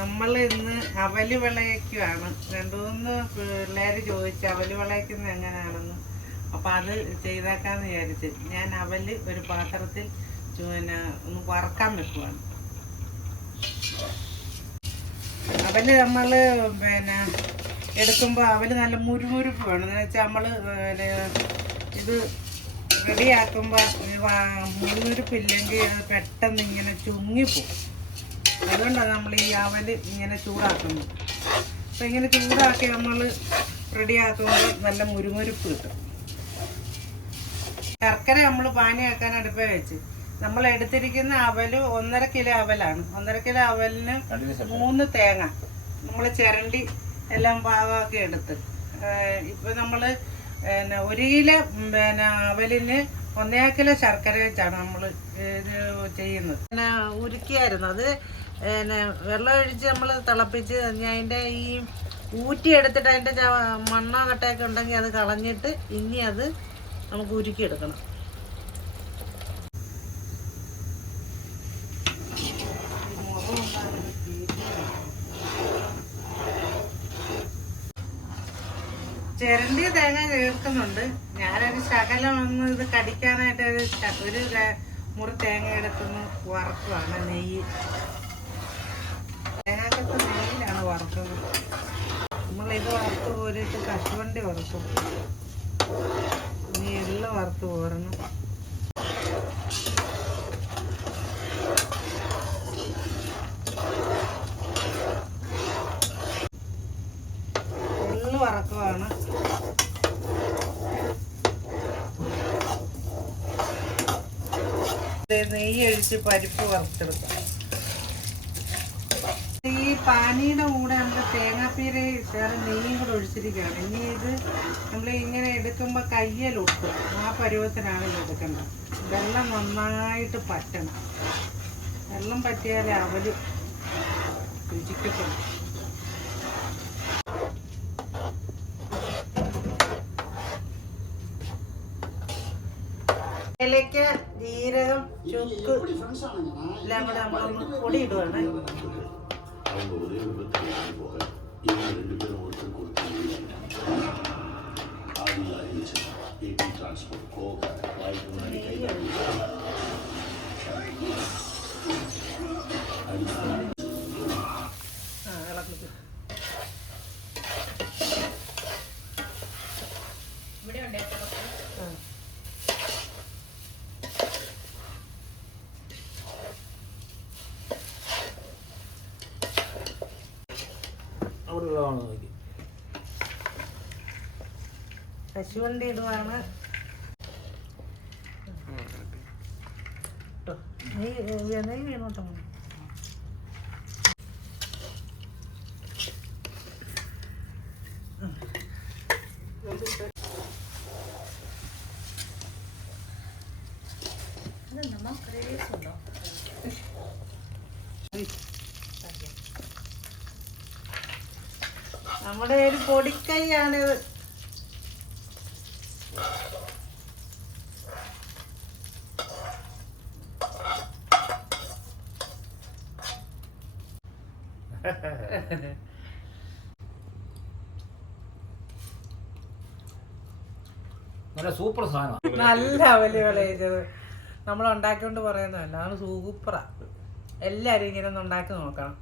നമ്മൾ ഇന്ന് അവല് വിളയ്ക്കുവാണ്. 2-3 പിള്ളേർ ചോദിച്ചു അവല് വിളയ്ക്കുന്നത് എങ്ങനെയാണെന്ന്. അപ്പോൾ അത് ചെയ്തേക്കാന്ന് വിചാരിച്ച് ഞാൻ അവല് ഒരു പാത്രത്തിൽ പിന്നെ ഒന്ന് വറക്കാൻ വെക്കുവാണ്. അവല് നമ്മൾ പിന്നെ എടുക്കുമ്പോൾ അവല് നല്ല മുരുമുരുപ്പ് വേണം. എന്ന് വെച്ചാൽ നമ്മൾ ഇത് റെഡിയാക്കുമ്പോൾ മുരുമുരുപ്പില്ലെങ്കിൽ അത് പെട്ടെന്ന് ഇങ്ങനെ ചുങ്ങിപ്പോവും. അതുകൊണ്ടാണ് നമ്മൾ ഈ അവല് ഇങ്ങനെ ചൂടാക്കുന്നത്. അപ്പോൾ ഇങ്ങനെ ചൂടാക്കി നമ്മൾ റെഡിയാക്കുമ്പോൾ നല്ല മുരുമുരുപ്പ് കിട്ടും. ശർക്കര നമ്മൾ പാനിയാക്കാൻ അടുപ്പേ വെച്ച് നമ്മൾ എടുത്തിരിക്കുന്ന അവല് 1.5 കിലോ അവലാണ്. 1.5 കിലോ അവലിന് 3 തേങ്ങ നമ്മൾ ചിരണ്ടി എല്ലാം പാകമാക്കി എടുത്ത് ഇപ്പം നമ്മൾ 1 കിലോ അവലിന് 1.5 കിലോ ശർക്കര വെച്ചാണ് നമ്മൾ ഇത് ചെയ്യുന്നത്. ഉരുക്കിയായിരുന്നു അത് വെള്ളം ഒഴിച്ച് നമ്മൾ തിളപ്പിച്ച് അതിൻ്റെ ഈ ഊറ്റി എടുത്തിട്ട് അതിൻ്റെ മണ്ണോ കട്ടയൊക്കെ ഉണ്ടെങ്കിൽ അത് കളഞ്ഞിട്ട് ഇനി അത് നമുക്ക് ഉരുക്കിയെടുക്കണം. ചിരണ്ടിയ തേങ്ങ ചേർക്കുന്നുണ്ട്. ഞാനൊരു ശകലം ഒന്ന് ഇത് കടിക്കാനായിട്ട് ഒരു മുറി തേങ്ങ എടുത്തുനിന്ന് വറുക്കുവാണ്. നെയ്യ് തേങ്ങക്കത്ത് നെയ്യിലാണ് വറുക്കുന്നത്. നമ്മളിത് വറുത്ത് പോരിട്ട് കശുവണ്ടി വറുക്കും. ഇനി എള്ള് വറുത്ത് പോരണം. എള്ള് വറക്കുവാണ്. നെയ്യ് ഒഴിച്ച് പരിപ്പ് വറുത്തെടുക്കാം. ഈ പാനിയുടെ കൂടെ നമുക്ക് തേങ്ങാപ്പീര് ചേർന്ന് നെയ്യും കൂടെ ഒഴിച്ചിരിക്കുകയാണ്. ഇനി ഇത് നമ്മൾ ഇങ്ങനെ എടുക്കുമ്പോൾ കയ്യിലൊട്ടും. ആ പരുവത്തിനാണ് ഇത് എടുക്കേണ്ടത്. വെള്ളം നന്നായിട്ട് പറ്റണം. വെള്ളം പറ്റിയാലേ അവല് രുചിക്കത്തുള്ളൂ. ഏലക്ക, ജീരകം, ചുക്ക് എല്ലാം കൂടെ നമ്മളൊന്ന് പൊടി ഇടുവാണ്. കശുവണ്ടി ഇടുവാണ്. നെയ്യ് വീണോട്ടോ. നമ്മുടെ ഒരു പൊടിക്കൈയാണിത്. നല്ല സൂപ്പർ സാധനം. നല്ല അവല് വിളയിച്ചത് നമ്മൾ ഉണ്ടാക്കിക്കൊണ്ട് പറയുന്നതല്ല, അത് സൂപ്പറാ. എല്ലാവരും ഇങ്ങനെ ഒന്ന് ഉണ്ടാക്കി നോക്കണം.